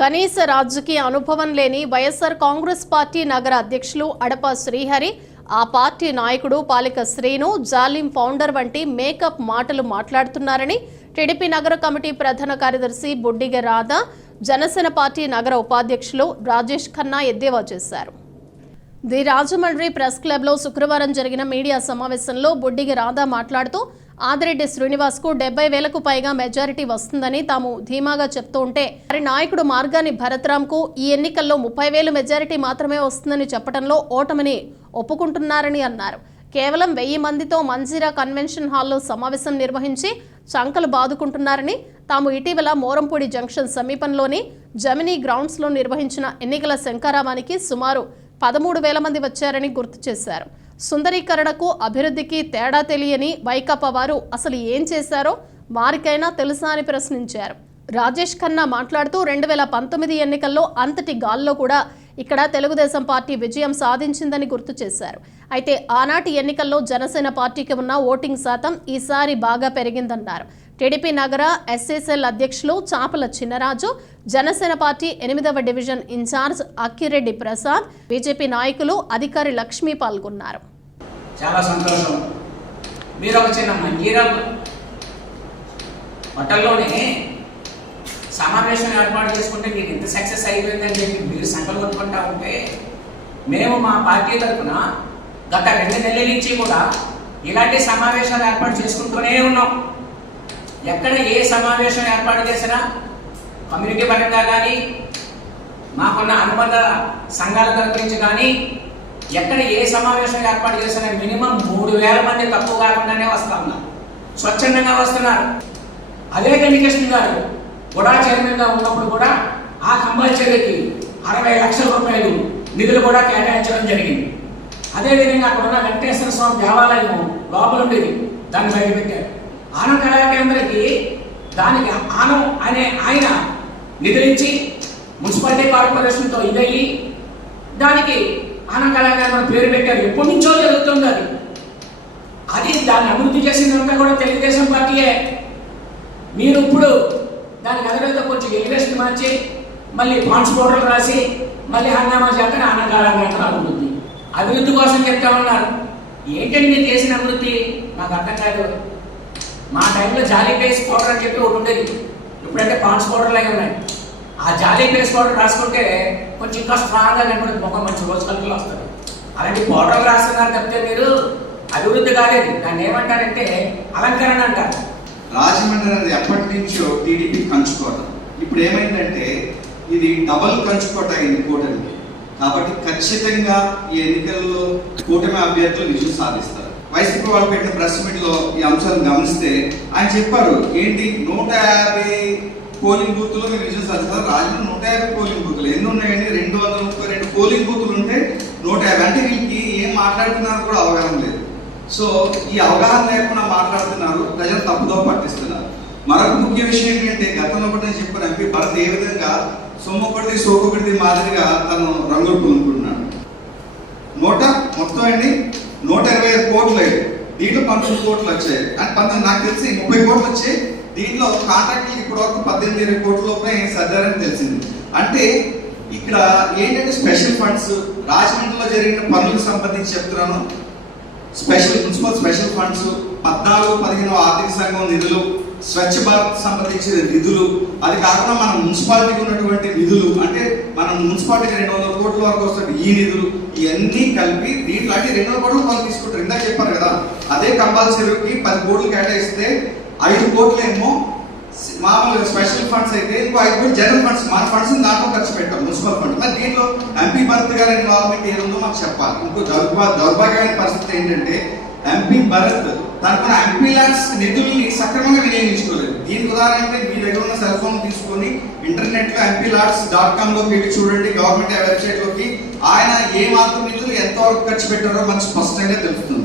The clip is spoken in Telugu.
కనీస రాజకీయ అనుభవం లేని వైఎస్ఆర్ కాంగ్రెస్ పార్టీ నగర అధ్యక్షులు అడప శ్రీహరి ఆ పార్టీ నాయకుడు పాలిక శ్రీను జాలిం ఫౌండర్ వంటి మేకప్ మాటలు మాట్లాడుతున్నారని టీడీపీ నగర కమిటీ ప్రధాన కార్యదర్శి బుడ్డిగ రాధా జనసేన పార్టీ నగర ఉపాధ్యక్షులు రాజేష్ ఖన్నా ఎద్దేవా చేశారు. ది రాజమండ్రి ప్రెస్ క్లబ్లో శుక్రవారం జరిగిన మీడియా సమావేశంలో బుడ్డిగ రాధా మాట్లాడుతూ ఆదిరెడ్డి శ్రీనివాస్కు డెబ్బై వేలకు పైగా మెజారిటీ వస్తుందని తాము ధీమాగా చెప్తూ ఉంటే వారి నాయకుడు మార్గాని భరత్రామ్కు ఈ ఎన్నికల్లో ముప్పై వేలు మెజారిటీ మాత్రమే వస్తుందని చెప్పడంలో ఓటమిని ఒప్పుకుంటున్నారని అన్నారు. కేవలం వెయ్యి మందితో మంజీరా కన్వెన్షన్ హాల్లో సమావేశం నిర్వహించి చంకలు బాదుకుంటున్నారని తాము ఇటీవల మోరంపూడి జంక్షన్ సమీపంలోని జమినీ గ్రౌండ్స్లో నిర్వహించిన ఎన్నికల శంకారామానికి సుమారు పదమూడు వేల మంది వచ్చారని గుర్తు చేశారు. సుందరీకరణకు అభివృద్ధికి తేడా తెలియని వైకాపా వారు అసలు ఏం చేశారో వారికైనా తెలుసా అని ప్రశ్నించారు. రాజేష్ ఖన్నా మాట్లాడుతూ రెండు వేల పంతొమ్మిది ఎన్నికల్లో అంతటి గాల్లో కూడా ఇక్కడ తెలుగుదేశం పార్టీ విజయం సాధించిందని గుర్తు చేశారు. అయితే ఆనాటి ఎన్నికల్లో జనసేన పార్టీకి ఉన్న ఓటింగ్ శాతం ఈసారి బాగా పెరిగిందన్నారు. టీడీపీ నగర ఎస్ఎస్ఎల్ అధ్యక్షులు చాపల చిన్నరాజు జనసేన పార్టీ ఎనిమిదవ division in charge Akkireddy Prasad BJP నాయకులు అధికారి లక్ష్మి పాల్గొన్నారు. చాలా సంతోషం. మీరు ఒక చిన్న మంజీరా హోటల్లోనే సమావేశం ఏర్పాటు చేసుకుంటే మీరు ఇంత సక్సెస్ అయిపోయిందని చెప్పి మీరు సంకల్పం ఉంటే మేము మా పార్టీ తరఫున గత రెండు నెలల నుంచి కూడా ఇలాంటి సమావేశాలు ఏర్పాటు చేసుకుంటూనే ఉన్నాం. ఎక్కడ ఏ సమావేశం ఏర్పాటు చేసినా కమ్యూనిటీ పరంగా కానీ మాకున్న అనుబంధ సంఘాల తరపు నుంచి కానీ ఎక్కడ ఏ సమావేశం ఏర్పాటు చేసినా మినిమం మూడు వేల మంది తక్కువ కాకుండానే వస్తా ఉన్నారు. స్వచ్ఛందంగా వస్తున్నారు. అదే కనికృష్ణ గారు కూడా చైర్మన్గా ఉన్నప్పుడు కూడా ఆ కంపల్సరీకి అరవై లక్షల రూపాయలు నిధులు కూడా కేటాయించడం జరిగింది. అదేవిధంగా అక్కడ ఉన్న వెంకటేశ్వర స్వామి దేవాలయం లోపల ఉండేది. దాన్ని బయటపెట్టారు. ఆనం కళా కేంద్రకి దానికి ఆనం అనే ఆయన నిధులించి మున్సిపాలిటీ కార్పొరేషన్తో ఇదయ్యి దానికి ఆనం కళా పేరు పెట్టారు. ఎప్పటి నుంచో జరుగుతుంది అది. అది దాన్ని అభివృద్ధి చేసిందంతా కూడా తెలుగుదేశం పార్టీయే. మీరు ఇప్పుడు దానికి అదనంగా కొంచెం ఎలివేషన్ మార్చి మళ్ళీ పాండ్స్ బోర్డర్ రాసి మళ్ళీ హంగామా చేస్తే అన్నకాలంగా ఉంటుంది. అభివృద్ధి కోసం చెప్తా ఉన్నారు. ఏంటండి మీరు చేసిన అభివృద్ధి? నాకు అర్థం కాదు. మా టైంలో జాలీ పేస్ పౌడర్ అని చెప్పి ఒకటి ఉండేది. ఇప్పుడంటే పాండ్స్ పౌడర్ అయి ఉన్నాయి. ఆ జాలీ పేస్ పౌడర్ రాసుకుంటే కొంచెం ఇంకా స్ట్రాంగ్గా కనబడుతుంది ముఖం మంచి రోజు కలుగులు వస్తుంది. అలాంటి పౌడర్లు రాస్తున్నారు తప్పితే మీరు అభివృద్ధి కాలేదు. దాన్ని ఏమంటారంటే అలంకరణ అంటారు. రాజమండ్రి అనేది ఎప్పటి నుంచో టీడీపీ కంచుకోట. ఇప్పుడు ఏమైందంటే ఇది డబల్ కంచుకోట అయింది కూటమి. కాబట్టి ఖచ్చితంగా ఈ ఎన్నికల్లో కూటమి అభ్యర్థులు విజయం సాధిస్తారు. వైసీపీ వాళ్ళు పెట్టిన ప్రెస్ మీట్లో ఈ అంశాలను గమనిస్తే ఆయన చెప్పారు ఏంటి నూట యాభై పోలింగ్ బూత్లో మీరు విజయం సాధిస్తారు రాజమండ్రి నూట యాభై పోలింగ్ బూత్లు ఎన్ని ఉన్నాయండి? రెండు వందల ముప్పై రెండు పోలింగ్ బూత్లు ఉంటే నూట యాభై. అంటే వీళ్ళకి ఏం మాట్లాడుతున్నారో కూడా అవగాహన లేదు. సో ఈ అవగాహన లేకుండా మాట్లాడుతున్నారు. ప్రజలు తప్పుదో పట్టిస్తున్నారు. మరొక ముఖ్య విషయం ఏంటంటే గతంలో కూడా నేను చెప్పిన ఎంపీ భరత్ ఏ విధంగా సొమ్మొకటిది సోకొకటిది మాదిరిగా తను రంగులు పొందుకుంటున్నాడు నూట మొత్తం అండి నూట ఇరవై ఐదు కోట్లు అయ్యాయి. దీంట్లో పంతొమ్మిది కోట్లు వచ్చాయి. అంటే పంతొమ్మిది నాకు తెలిసి ముప్పై కోట్లు వచ్చాయి. దీంట్లో కాంట్రాక్ట్లు ఇప్పటి వరకు పద్దెనిమిది ఇరవై కోట్ల లోపలే సర్దారని తెలిసింది. అంటే ఇక్కడ ఏంటంటే స్పెషల్ ఫండ్స్ రాజమండ్రిలో జరిగిన పనులకు సంబంధించి చెప్తున్నాను. స్పెషల్ మున్సిపల్ స్పెషల్ ఫండ్స్ పద్నాలుగు పదిహేను ఆర్థిక సంఘం నిధులు స్వచ్ఛ భారత్ సంబంధించిన నిధులు. అది కాకుండా మన మున్సిపాలిటీకి ఉన్నటువంటి నిధులు. అంటే మనం మున్సిపాలిటీకి రెండు వందల కోట్ల వరకు వస్తుంది ఈ నిధులు ఇవన్నీ కలిపి దీంట్లో అంటే రెండు వందల కోట్లు కొంత తీసుకుంటారు. ఇందాక చెప్పారు కదా అదే కంపల్సరీకి పది కోట్లు కేటాయిస్తే ఐదు కోట్లేమో మామూలుగా స్పెషల్ ఫండ్స్ అయితే ఇంకో ఐదు కోట్లు జనరల్ ఫండ్స్ మన ఫండ్స్ దాంట్లో ఖర్చు పెట్టాం మున్సిపల్ ఫండ్. మరి దీంట్లో ఎంపీ భరత్ గారి ఇన్వాల్వ్మెంట్ ఏముందో మాకు చెప్పాలి. ఇంకో దౌర్భా దౌర్భాగ్యమైన పరిస్థితి ఏంటంటే ఎంపీ భరత్ తరపున ఎంపీ ల్యాబ్స్ నిధుల్ని సక్రమంగా వినియోగించుకోలేదు. దీనికి ఉదాహరణ అంటే మీ దగ్గర ఉన్న సెల్ ఫోన్ తీసుకొని ఇంటర్నెట్లో ఎంపీ లాడ్స్ డాట్ కామ్లోకి వెళ్ళి చూడండి గవర్నమెంట్ వెబ్సైట్లోకి ఆయన ఏ మాత్రం నిధులు ఎంతవరకు ఖర్చు పెట్టారో మనకు స్పష్టంగా తెలుస్తుంది.